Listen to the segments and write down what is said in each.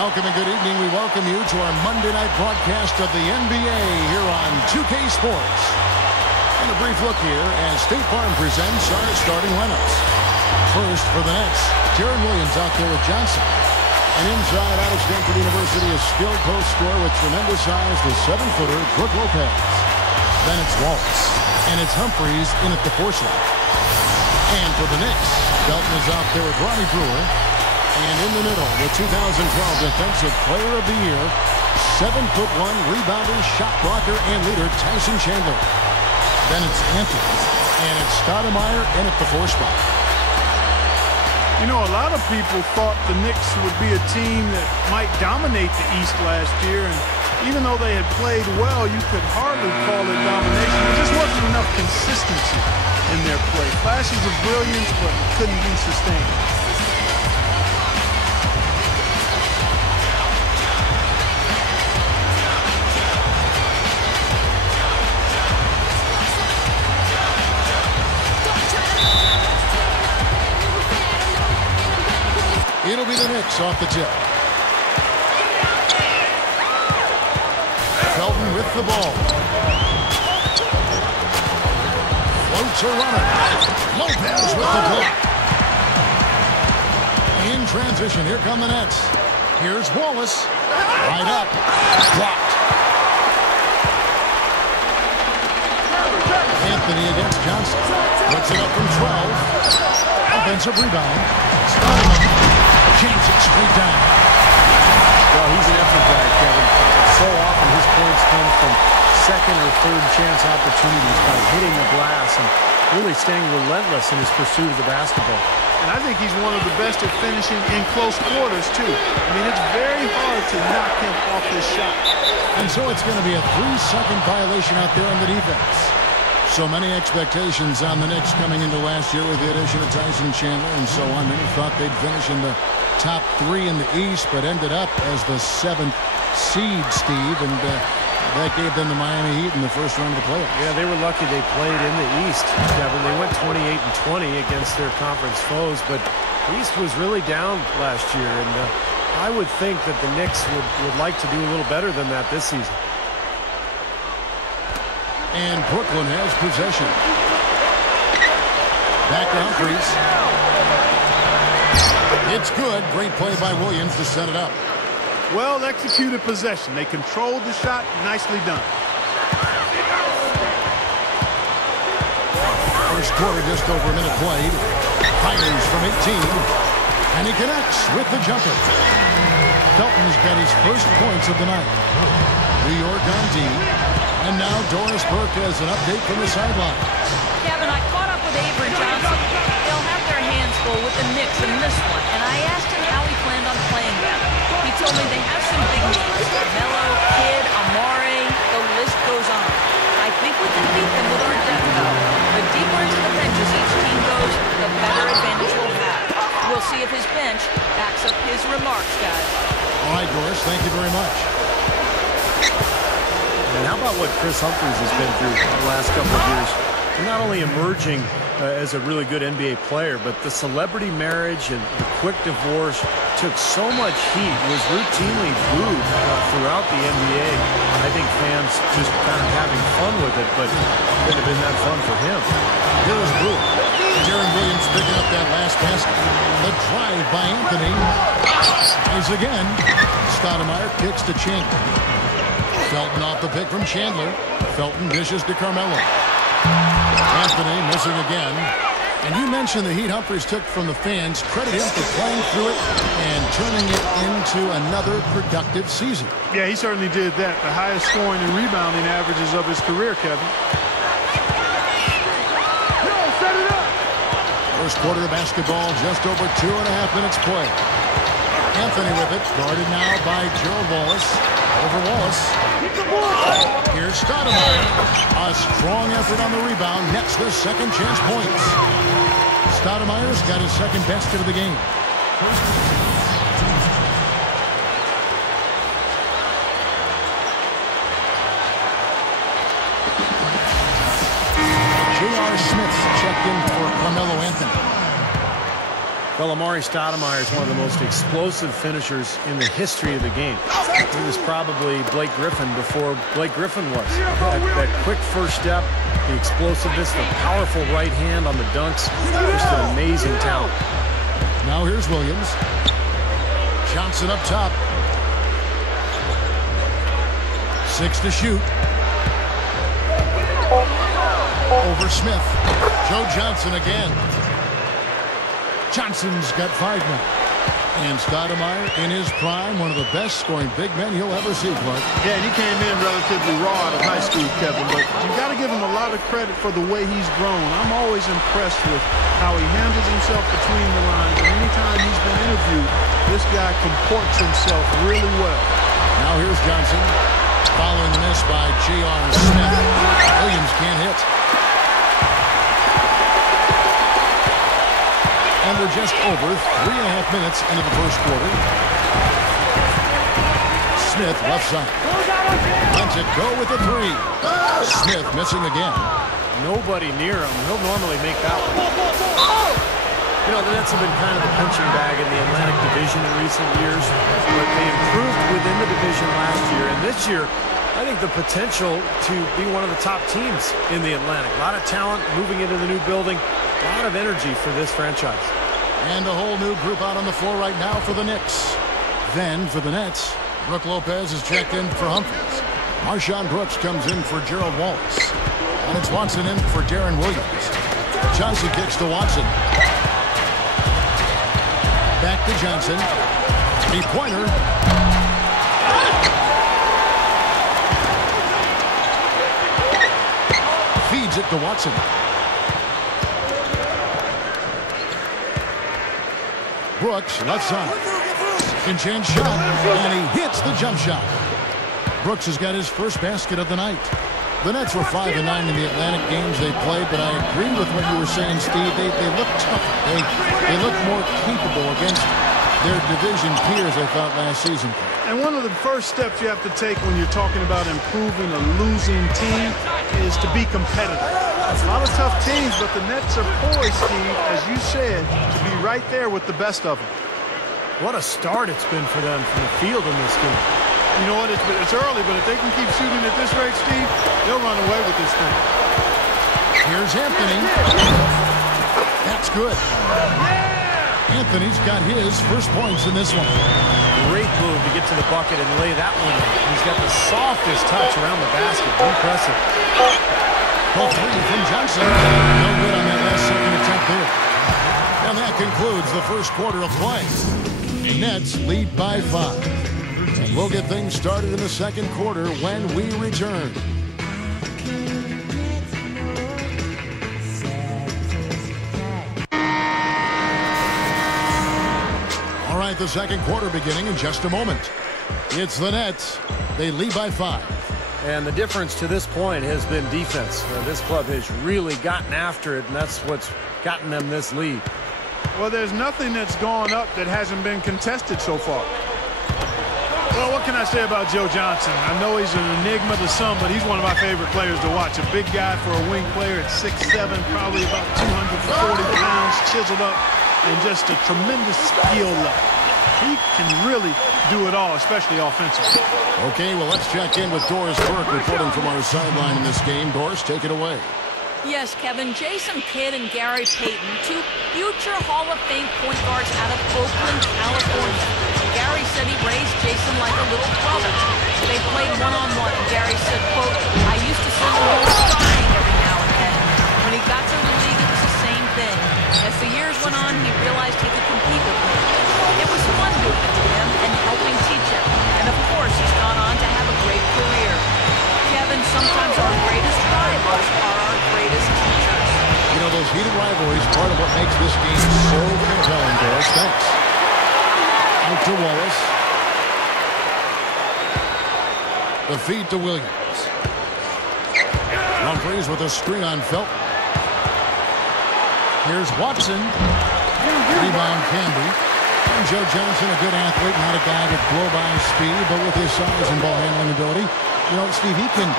Welcome and good evening. We welcome you to our Monday night broadcast of the NBA here on 2K Sports. And a brief look here as State Farm presents our starting lineups. First for the Nets, Jaron Williams out there with Johnson. And inside out of Stanford University, a skilled post scorer with tremendous size, the 7-footer, Brook Lopez. Then it's Wallace. And it's Humphries in at the 4 slot. And for the Knicks, Felton is out there with Ronnie Brewer. And in the middle, the 2012 Defensive Player of the Year, 7'1", rebounder, shot blocker, and leader, Tyson Chandler. Then it's Anthony. And it's Stoudemire in at the 4 spot. You know, a lot of people thought the Knicks would be a team that might dominate the East last year. And even though they had played well, you could hardly call it domination. There just wasn't enough consistency in their play. Flashes of brilliance, but couldn't be sustained. It'll be the Knicks off the tip. Felton with the ball. Floats a runner. Lopez with the block. In transition, here come the Nets. Here's Wallace. Right up. Blocked. Anthony against Johnson. Puts it up from 12. Offensive rebound. Stoudemire. James it straight down. Well, he's an effort guy, Kevin. So often his points come from second or third chance opportunities by hitting the glass and really staying relentless in his pursuit of the basketball. And I think he's one of the best at finishing in close quarters, too. I mean, it's very hard to knock him off his shot. And so it's going to be a 3-second violation out there on the defense. So many expectations on the Knicks coming into last year with the addition of Tyson Chandler and so on. Many thought they'd finish in the top 3 in the East, but ended up as the 7th seed, Steve, and that gave them the Miami Heat in the first round of the playoffs. Yeah, they were lucky they played in the East, Kevin. They went 28-20 against their conference foes, but the East was really down last year, and I would think that the Knicks would like to do a little better than that this season. And Brooklyn has possession. Back to Humphries. It's good. Great play by Williams to set it up. Well executed possession. They controlled the shot. Nicely done. First quarter, just over a minute played. Fires from 18. And he connects with the jumper. Felton's got his first points of the night. New York on D. And now Doris Burke has an update from the sideline. Kevin, I caught up with Avery Johnson. They'll have their hands full with the Knicks in this one, and I asked him how he planned on playing them. He told me they have some big needs. Melo, Kidd, Amare, the list goes on. I think we can beat them with our depth, though. The deeper into the benches each team goes, the better advantage we'll have. We'll see if his bench backs up his remarks, guys. All right, Doris, thank you very much. And how about what Chris Humphries has been through the last couple of years? Not only emerging as a really good NBA player, but the celebrity marriage and the quick divorce took so much heat, was routinely booed throughout the NBA. I think fans just kind of having fun with it, but it couldn't have been that fun for him. Here's Brewer. Jaron Williams picking up that last basket. The drive by Anthony. Tries again. Stoudemire kicks to Chandler. Felton off the pick from Chandler. Felton dishes to Carmelo. Anthony missing again. And you mentioned the heat Humphries took from the fans. Credit him for playing through it and turning it into another productive season. Yeah, he certainly did that. The highest scoring and rebounding averages of his career, Kevin. Set it up. First quarter of basketball, just over 2.5 minutes play. Anthony with it, guarded now by Gerald Wallace. Over Wallace. Here's Stoudemire. A strong effort on the rebound. Nets their second chance points. Stoudemire's got his second basket of the game. J.R. Smith checked in for Carmelo Anthony. Well, Amari Stoudemire is one of the most explosive finishers in the history of the game. He was probably Blake Griffin before Blake Griffin was. That quick first step, the explosiveness, the powerful right hand on the dunks, just an amazing talent. Now here's Williams. Johnson up top. 6 to shoot. Over Smith. Joe Johnson again. Johnson's got 5 now. And Stoudemire in his prime, one of the best scoring big men you'll ever see, Clark. Yeah, and he came in relatively raw out of high school, Kevin, but you got to give him a lot of credit for the way he's grown. I'm always impressed with how he handles himself between the lines, and anytime he's been interviewed, this guy comports himself really well. Now here's Johnson. Following the miss by J.R. Smith. Williams can't hit. And we're just over 3.5 minutes into the first quarter. Smith left side. Lets it go with the 3. Smith missing again. Nobody near him. He'll normally make that one. You know, the Nets have been kind of the punching bag in the Atlantic Division in recent years, but they improved within the division last year. And this year, I think the potential to be one of the top teams in the Atlantic. A lot of talent moving into the new building. A lot of energy for this franchise. And a whole new group out on the floor right now for the Knicks. Then for the Nets, Brook Lopez is checked in for Humphries. Marshawn Brooks comes in for Gerald Wallace. And it's Watson in for Darren Williams. Johnson kicks to Watson. Back to Johnson. Three-pointer. Feeds it to Watson. Brooks, left side. In-chance shot, and he hits the jump shot. Brooks has got his first basket of the night. The Nets were 5-9 in the Atlantic games they played, but I agree with what you were saying, Steve. They look tougher. They look more capable against their division peers, I thought, last season. And one of the first steps you have to take when you're talking about improving a losing team is to be competitive. A lot of tough teams, but the Nets are poised, Steve, as you said, to be right there with the best of them. What a start it's been for them from the field in this game. You know what? It's early, but if they can keep shooting at this rate, Steve, they'll run away with this thing. Here's Anthony. That's good. Anthony's got his first points in this one. Great move to get to the bucket and lay that one in. He's got the softest touch around the basket. Impressive. Well, 3 from Johnson. No good on that last second attempt there. And that concludes the first quarter of play. Nets lead by 5. And we'll get things started in the second quarter when we return. All right, the second quarter beginning in just a moment. It's the Nets. They lead by 5. And the difference to this point has been defense. This club has really gotten after it, and that's what's gotten them this lead. Well, there's nothing that's gone up that hasn't been contested so far. Well, what can I say about Joe Johnson? I know he's an enigma to some, but he's one of my favorite players to watch. A big guy for a wing player at 6'7", probably about 240 pounds, chiseled up, and just a tremendous skill level. He can really do it all, especially offensively. Okay, well, let's check in with Doris Burke reporting from our sideline in this game. Doris, take it away. Yes, Kevin. Jason Kidd and Gary Payton, 2 future Hall of Fame point guards out of Oakland, California. Gary said he raised Jason like a little brother. They played one-on-one, and Gary said, quote, "I used to send him home crying every now and then. When he got to the league, it was the same thing. As the years went on, he realized he could compete with me. It was fun doing it to him and helping teach him. And of course, he's gone on to have a great career." Kevin, sometimes our greatest rivals are our greatest teachers. You know, those heated rivalries, part of what makes this game so compelling, Doris. Thanks. Out to Wallace. The feed to Williams. Humphries with a screen on Felton. Here's Watson. Rebound Camby. And Joe Johnson, a good athlete, not a guy with blow-by speed, but with his size and ball handling ability, You know, Steve, he can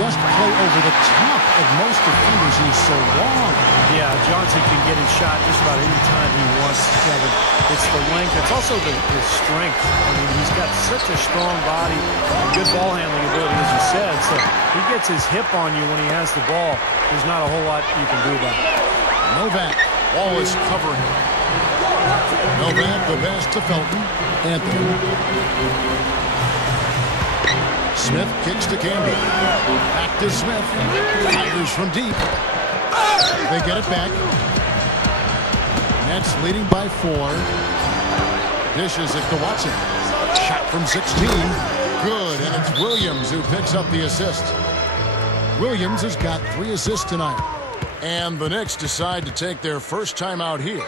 just play over the top of most defenders. He's so long. Yeah, Johnson can get his shot just about any time he wants, Kevin. It's the length. It's also the strength. I mean, he's got such a strong body, good ball handling ability, as you said. So he gets his hip on you when he has the ball. There's not a whole lot you can do about it. Novak, ball is covering. Novak, the best to Felton. Anthony. Smith kicks to Campbell. Back to Smith. Tigers from deep. They get it back. Nets leading by 4. Dishes it to Watson. Shot from 16. Good, and it's Williams who picks up the assist. Williams has got 3 assists tonight. And the Knicks decide to take their first time out here.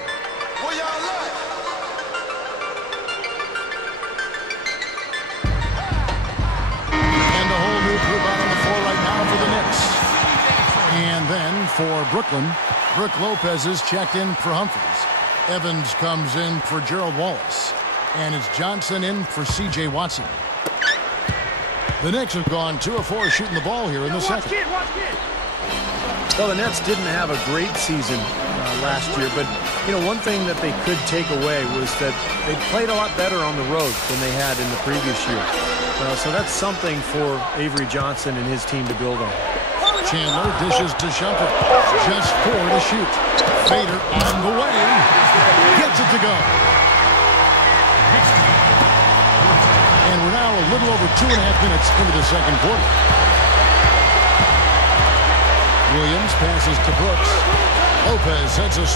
And then for Brooklyn, Brook Lopez is checked in for Humphries. Evans comes in for Gerald Wallace. And it's Johnson in for C.J. Watson. The Knicks have gone 2 of 4 shooting the ball here in the second. Well, the Nets didn't have a great season last year, but, you know, one thing that they could take away was that they played a lot better on the road than they had in the previous year. So that's something for Avery Johnson and his team to build on. Chandler dishes to Shumpert. Just 4 to shoot. Fader on the way. Gets it to go. And we're now a little over 2.5 minutes into the second quarter. Williams passes to Brooks. Lopez heads a